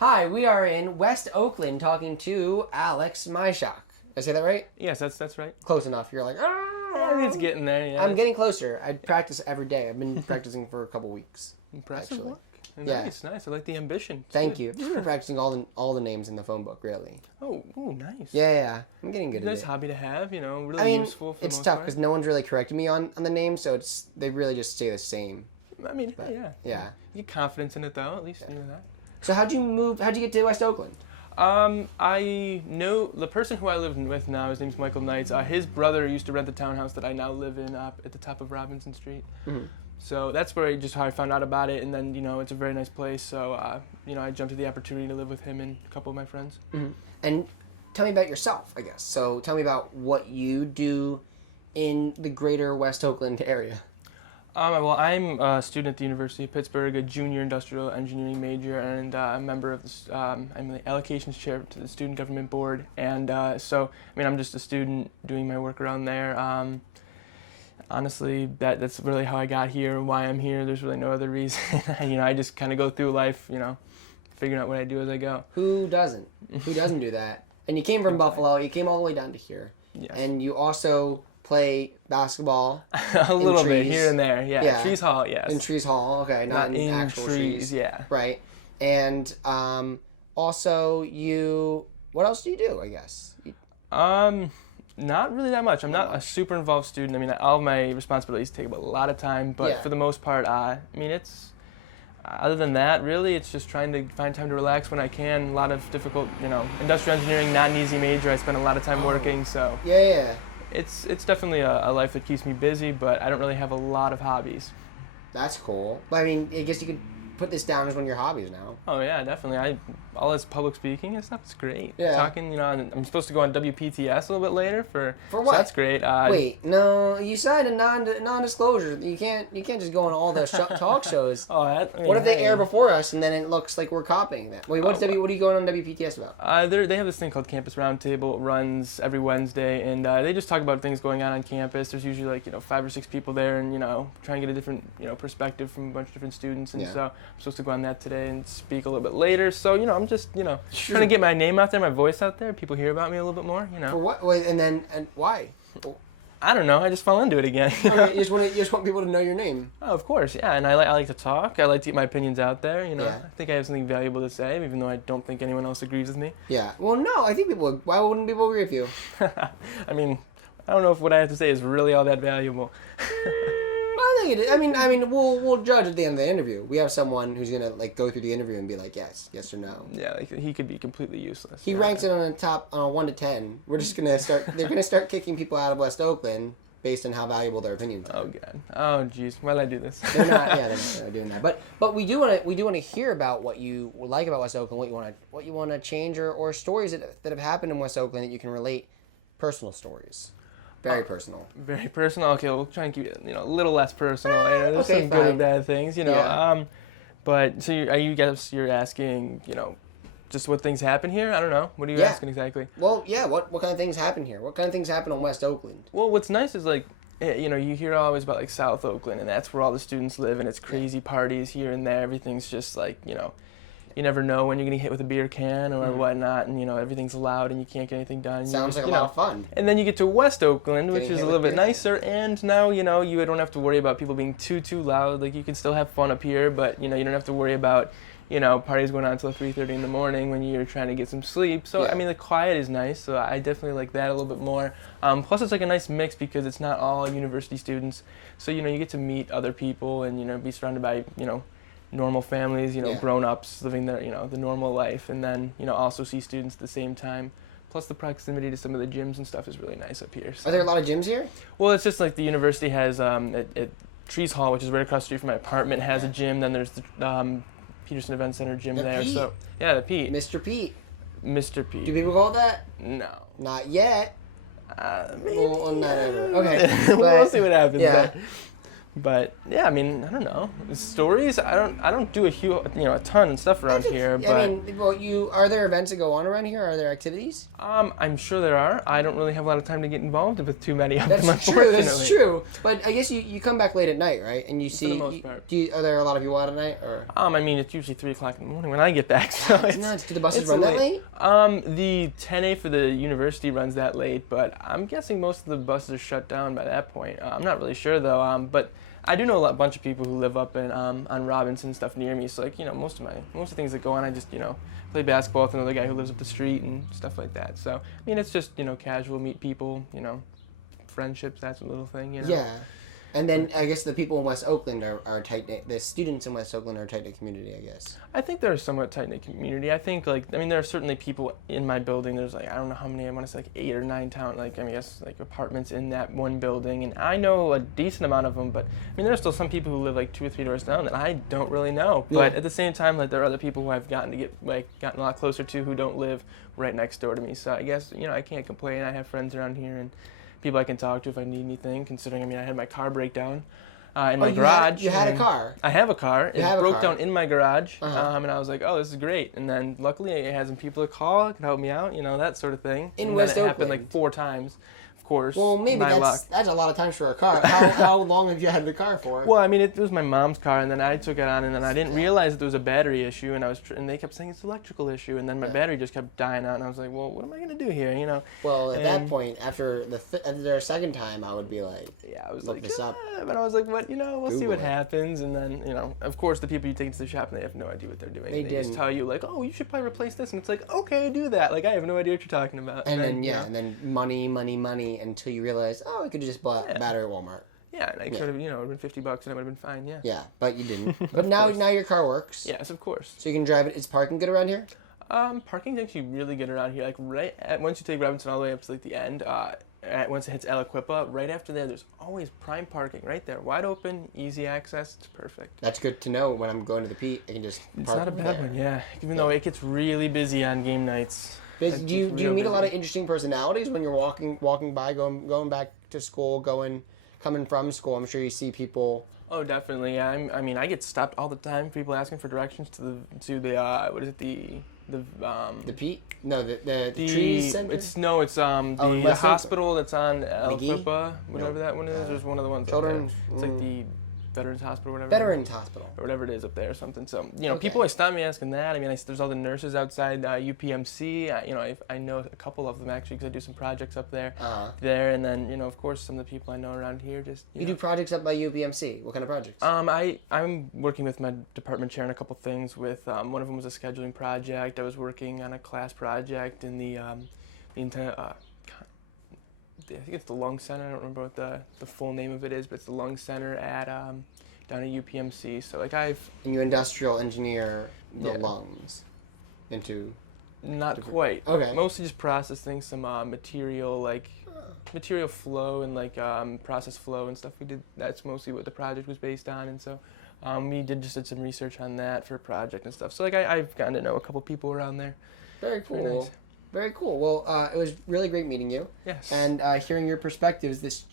Hi, we are in West Oakland talking to Alex Majchrzak. Did I say that right? Yes, that's right. Close enough. You're like, Yeah, it's getting there. Yeah, I'm getting closer. I practice every day. I've been practicing for a couple weeks. impressive actually. work. Yeah. Nice. I like the ambition. It's Thank good. you. I've just been practicing all the names in the phone book, really. Oh, nice. Yeah. I'm getting good at Nice it. hobby to have. Really I mean, useful. For it's the most tough part. because no one's really corrected me on the names, so they really just stay the same. I mean, But, yeah. yeah. You get confidence in it though. At least you know that. So how'd you get to West Oakland? I know the person who I live with now. His name's Michael Knights. His brother used to rent the townhouse that I now live in at the top of Robinson Street. Mm-hmm. So that's how I found out about it. And then it's a very nice place. So I jumped at the opportunity to live with him and a couple of my friends. Mm-hmm. And tell me about yourself, I guess. So tell me about what you do in the greater West Oakland area. Well, I'm a student at the University of Pittsburgh, a junior industrial engineering major, and a member of the, I'm the allocations chair to the student government board. And I'm just a student doing my work around there. Honestly, that's really how I got here, why I'm here. There's really no other reason. I just kind of go through life, figuring out what I do as I go. Who doesn't? Who doesn't do that? And you came from Buffalo. You came all the way down to here. Yes. And you also play basketball. A little bit trees. here and there, yeah. Trees Hall, yes. In Trees Hall, okay, not in actual trees. Yeah. Right. And also what else do you do, I guess? Not really that much. I'm not a super involved student. I mean, all of my responsibilities take up a lot of time, but for the most part, it's other than that, really, it's just trying to find time to relax when I can. A lot of difficult, industrial engineering, not an easy major. I spend a lot of time working, so Yeah. it's definitely a life that keeps me busy, but I don't really have a lot of hobbies. That's cool. I mean, I guess you could put this down as one of your hobbies now. Oh yeah, definitely. All this public speaking and stuff is great. Yeah. Talking, I'm supposed to go on WPTS a little bit later for what? So that's great. Wait, no, you signed a non-disclosure. You can't just go on all those talk shows. What if they air before us and then it looks like we're copying that? Wait, what are you going on WPTS about? They have this thing called Campus Roundtable. It runs every Wednesday, and they just talk about things going on campus. There's usually 5 or 6 people there, and trying to get a different perspective from a bunch of different students. And so I'm supposed to go on that today and speak a little bit later. So I'm just trying to get my name out there, my voice out there. People hear about me a little bit more. For what? Wait, and why? I don't know. I just fell into it again. You just want people to know your name. Oh, of course, yeah. And I like to talk. I like to get my opinions out there. Yeah. I think I have something valuable to say, even though I don't think anyone else agrees with me. Yeah. Well, no, I think people. Why wouldn't people agree with you? I mean, I don't know if what I have to say is really all that valuable. I think it is. I mean, we'll judge at the end of the interview. We have someone who's gonna go through the interview and be like, yes or no. Yeah, he could be completely useless. He ranks it on a 1 to 10. We're just gonna start. They're gonna start kicking people out of West Oakland based on how valuable their opinions are. Oh god. Oh jeez. Why did I do this? They're not. Yeah, they're not doing that. But we do want to hear about what you like about West Oakland, what you want to change, or stories that have happened in West Oakland that you can relate, personal stories. Very personal. Very personal. Okay, we'll try and keep it, a little less personal. There's okay, some fine. good and bad things, Yeah. But so you're asking, just what things happen here? I don't know. What are you asking exactly? Well, yeah. What kind of things happen here? What kind of things happen in West Oakland? Well, what's nice is you hear always about South Oakland, and that's where all the students live, and it's crazy parties here and there. Everything's just you never know when you're going to hit with a beer can or whatnot, and everything's loud and you can't get anything done. Sounds like a lot of fun. And then you get to West Oakland, which is a little bit nicer, cans. And now you don't have to worry about people being too loud. You can still have fun up here, but you don't have to worry about parties going on until 3:30 in the morning when you're trying to get some sleep. So I mean, the quiet is nice. So I definitely like that a little bit more. Plus, it's a nice mix because it's not all university students. So you get to meet other people and be surrounded by normal families, grown-ups living their, the normal life, and then, also see students at the same time. Plus the proximity to some of the gyms and stuff is really nice up here. So. Are there a lot of gyms here? Well, it's just the university has, at Trees Hall, which is right across the street from my apartment, has a gym. Then there's the Peterson Event Center gym there. Pete. So yeah, the Pete. Mr. Pete. Mr. Pete. Do people call it that? No. Not yet. Maybe. Well, not ever. Okay. We'll see what happens. Yeah. But yeah, I mean, I don't know. Stories, I don't do a ton of stuff around here. But I mean, well, are there events that go on around here? Are there activities? I'm sure there are. I don't really have a lot of time to get involved with too many of them. That's true. That's true. But I guess you come back late at night, right? And you see. For the most part. Are there a lot of people out at night, or? I mean, it's usually 3:00 in the morning when I get back. So It's nuts. Do the buses run that late? The 10A for the university runs that late, but I'm guessing most of the buses are shut down by that point. I'm not really sure though. But I do know a bunch of people who live up in on Robinson stuff near me. So like most of the things that go on, I just play basketball with another guy who lives up the street and stuff like that. So I mean, it's just casual, meet people, friendships, that little thing. Yeah. And then I guess the people in West Oakland are tight-knit. The students in West Oakland are a tight-knit community, I guess. I think they're a somewhat tight-knit community. I think, there are certainly people in my building. There's, I don't know how many, I want to say, 8 or 9 apartments in that one building. And I know a decent amount of them, but, there are still some people who live, 2 or 3 doors down that I don't really know. Yeah. But at the same time, there are other people who I've gotten a lot closer to who don't live right next door to me. So I guess, I can't complain. I have friends around here, and people I can talk to if I need anything, considering, I had my car break down in my garage. You had a car? I have a car. It broke down in my garage, and I was like, oh, this is great. And then, luckily, I had some people to call, that could help me out, that sort of thing. In West Oakland? It happened, 4 times. Course. Well, maybe that's a lot of times for a car. How long have you had the car for? Well, it was my mom's car, and then I took it on, and then I didn't realize that there was a battery issue, and they kept saying it's an electrical issue, and then my battery just kept dying out, and I was like, well, what am I gonna do here, Well, at that point, after the second time, I would be like, yeah, I was look this up. But I was like, what, we'll see what happens, and then, of course, the people you take to the shop, and they have no idea what they're doing. They just tell you, oh, you should probably replace this, and it's like, okay, do that. I have no idea what you're talking about. And then money, until you realize, oh, we could just buy a battery at Walmart. Yeah, and I could have, it would have been $50 and it would have been fine, yeah. Yeah, but you didn't. But now your car works. Yes, of course. So you can drive it. Is parking good around here? Parking's actually really good around here. Once you take Robinson all the way up to the end, once it hits Aliquippa, right after there's always prime parking right there. Wide open, easy access, it's perfect. That's good to know when I'm going to the Pete. I can just park It's not a bad one, yeah. Even though it gets really busy on game nights. Do you meet a lot of interesting personalities when you're walking by, going back to school, coming from school? I'm sure you see people. Oh, definitely. Yeah. I get stopped all the time. People asking for directions to the what is it, the Pete? No, the Trees Center. It's the hospital that's on Aliquippa, whatever that one is. There's one of the ones. Children's. It's like the Veterans Hospital, whatever. Veterans Hospital. Or whatever it is up there or something. So, people always stop me asking that. There's all the nurses outside UPMC. I know a couple of them, actually, because I do some projects up there. There, and then, of course, some of the people I know around here just... You do projects up by UPMC? What kind of projects? I'm working with my department chair on a couple things with... one of them was a scheduling project. I was working on a class project in I think it's the Lung Center. I don't remember what the full name of it is, but it's the Lung Center at down at UPMC. So And you industrial engineer the lungs into. Not quite. Okay. Mostly just processing some material flow and process flow and stuff. That's mostly what the project was based on, and so we did some research on that for a project and stuff. So I've gotten to know a couple people around there. Very cool. Very nice. Very cool. Well, it was really great meeting you. Yes. And hearing your perspectives. This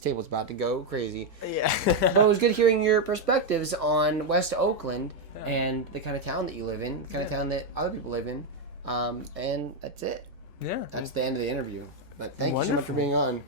table's about to go crazy. Yeah. But it was good hearing your perspectives on West Oakland and the kind of town that you live in, the kind of town that other people live in. And that's it. Yeah. That's the end of the interview. But thank you so much for being on.